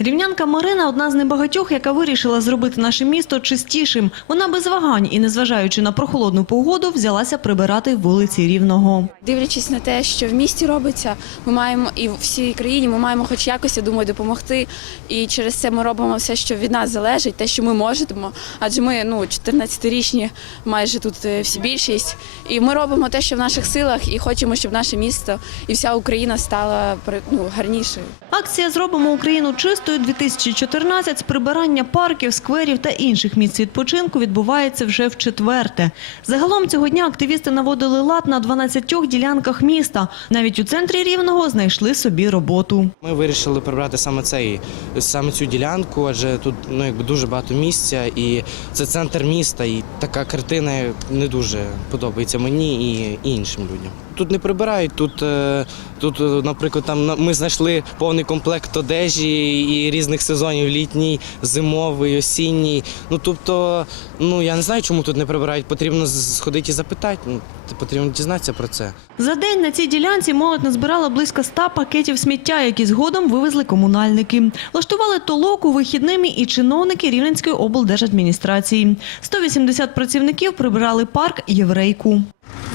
Рівнянка Марина одна з небагатьох, яка вирішила зробити наше місто чистішим. Вона без вагань і, незважаючи на прохолодну погоду, взялася прибирати вулиці Рівного. Дивлячись на те, що в місті робиться, ми маємо і в всій країні, ми маємо хоч якось, я думаю, допомогти. І через це ми робимо все, що від нас залежить, те, що ми можемо. Адже ми ну 14-річні, майже тут е, всі більшість. І ми робимо те, що в наших силах, і хочемо, щоб наше місто і вся Україна стала ну, гарнішою. Акція Зробимо Україну чистою 2014 з прибирання парків, скверів та інших місць відпочинку відбувається вже в четверте. Загалом цього дня активісти наводили лад на 12 ділянках міста. Навіть у центрі Рівного знайшли собі роботу. Ми вирішили прибрати саме цей саме цю ділянку, адже тут ну якби дуже багато місця, і це центр міста, і така картина не дуже подобається мені і іншим людям. Тут не прибирають. Тут, е, тут, е, наприклад, там ми знайшли повний комплект одежі і різних сезонів: літній, зимовий, осінній. Ну тобто, ну я не знаю, чому тут не прибирають. Потрібно сходити і запитати. Ну, потрібно дізнатися про це. За день на цій ділянці молодь назбирала близько 100 пакетів сміття, які згодом вивезли комунальники. Влаштували толоку вихідними і чиновники Рівненської облдержадміністрації. 180 працівників прибирали парк Єврейку.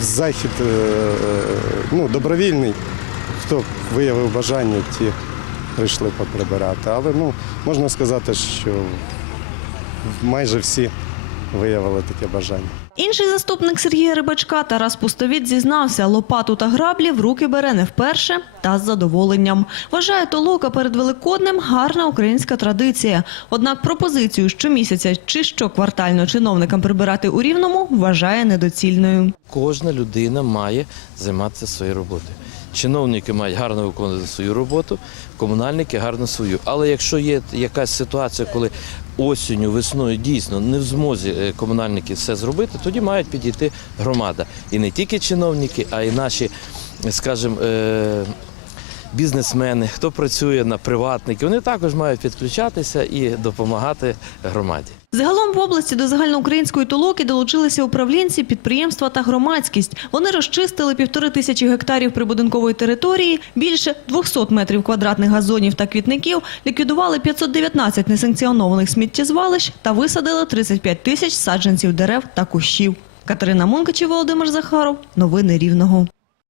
захід е, е, ну, добровільний. Хто виявив бажання, ті прийшли поприбирати. Але ну, можна сказати, що майже всі виявили таке бажання. Інший заступник Сергія Рибачка Тарас Пустовіт зізнався, лопату та граблі в руки бере не вперше та з задоволенням. Вважає толока перед Великоднем гарна українська традиція. Однак пропозицію щомісяця чи щоквартально чиновникам прибирати у Рівному вважає недоцільною. Кожна людина має займатися своєю роботою. Чиновники мають гарно виконувати свою роботу, комунальники гарно свою. Але якщо є якась ситуація, коли осінню, весною дійсно не в змозі е, комунальники все зробити, тоді мають підійти громада. І не тільки чиновники, а й наші, скажімо, е, бізнесмени, хто працює на приватники, вони також мають підключатися і допомагати громаді. Загалом в області до загальноукраїнської толоки долучилися управлінці, підприємства та громадськість. Вони розчистили півтори тисячі гектарів прибудинкової території, більше 200 метрів квадратних газонів та квітників, ліквідували 519 несанкціонованих сміттєзвалищ та висадили 35 тисяч саджанців дерев та кущів. Катерина Мункачі, Володимир Захаров. Новини Рівного.